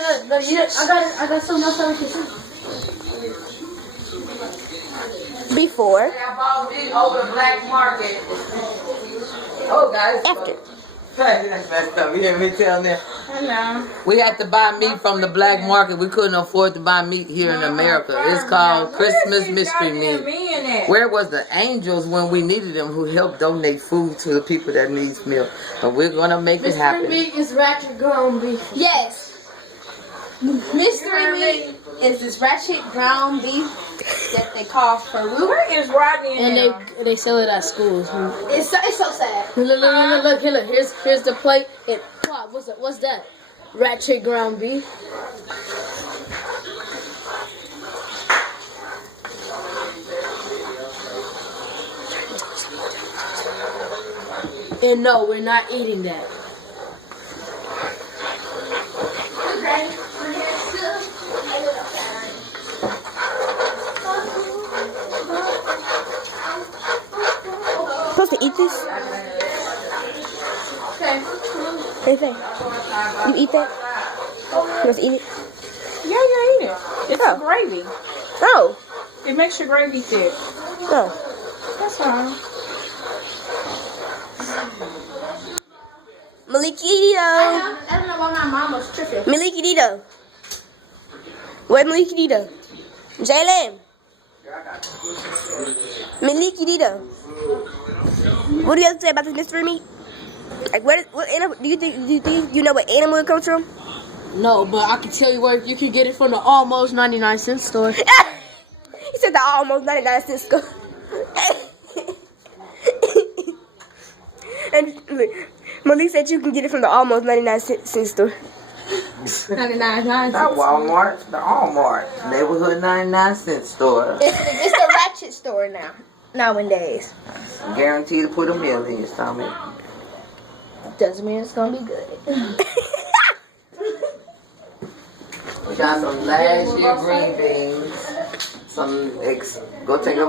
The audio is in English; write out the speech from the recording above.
look, I got something else I can see. Before. I bought these over the black market. Oh, guys. After. That's messed up. You hear me tell them? Hello. We had to buy meat from the black market. We couldn't afford to buy meat here in America. It's called Christmas mystery meat. Where was the angels when we needed them who helped donate food to the people that needs milk? But we're going to make it happen. Mystery meat is Ratchet ground beef. Yes. Mystery meat is this Ratchet ground beef that they call Farouk. Where is Rodney? And they sell it at schools. It's so sad. Look, here's the plate. Wow, what's that? Ratchet ground beef. And no, we're not eating that. Supposed to eat this? Okay. Anything? You eat that? You want to eat it? Yeah, you eat it. It's a gravy. Oh. It makes your gravy thick. Oh. That's all. Malikito. I don't know why my mom was tripping. Malikito. Where Malikito? Jalen. Malikito. What do you have to say about this mystery meat? Like, what animal do you think you know what animal it comes from? No, but I can tell you where you can get it from the almost 99-cent store. He said the almost 99-cent store. And look, Malik said you can get it from the almost 99-cent store. 99 Not Walmart, the Walmart. Neighborhood 99-cent store. It's the Ratchet store nowadays. Guaranteed to put a meal in your stomach. Doesn't mean it's gonna be good. We got some last year green beans. Go take a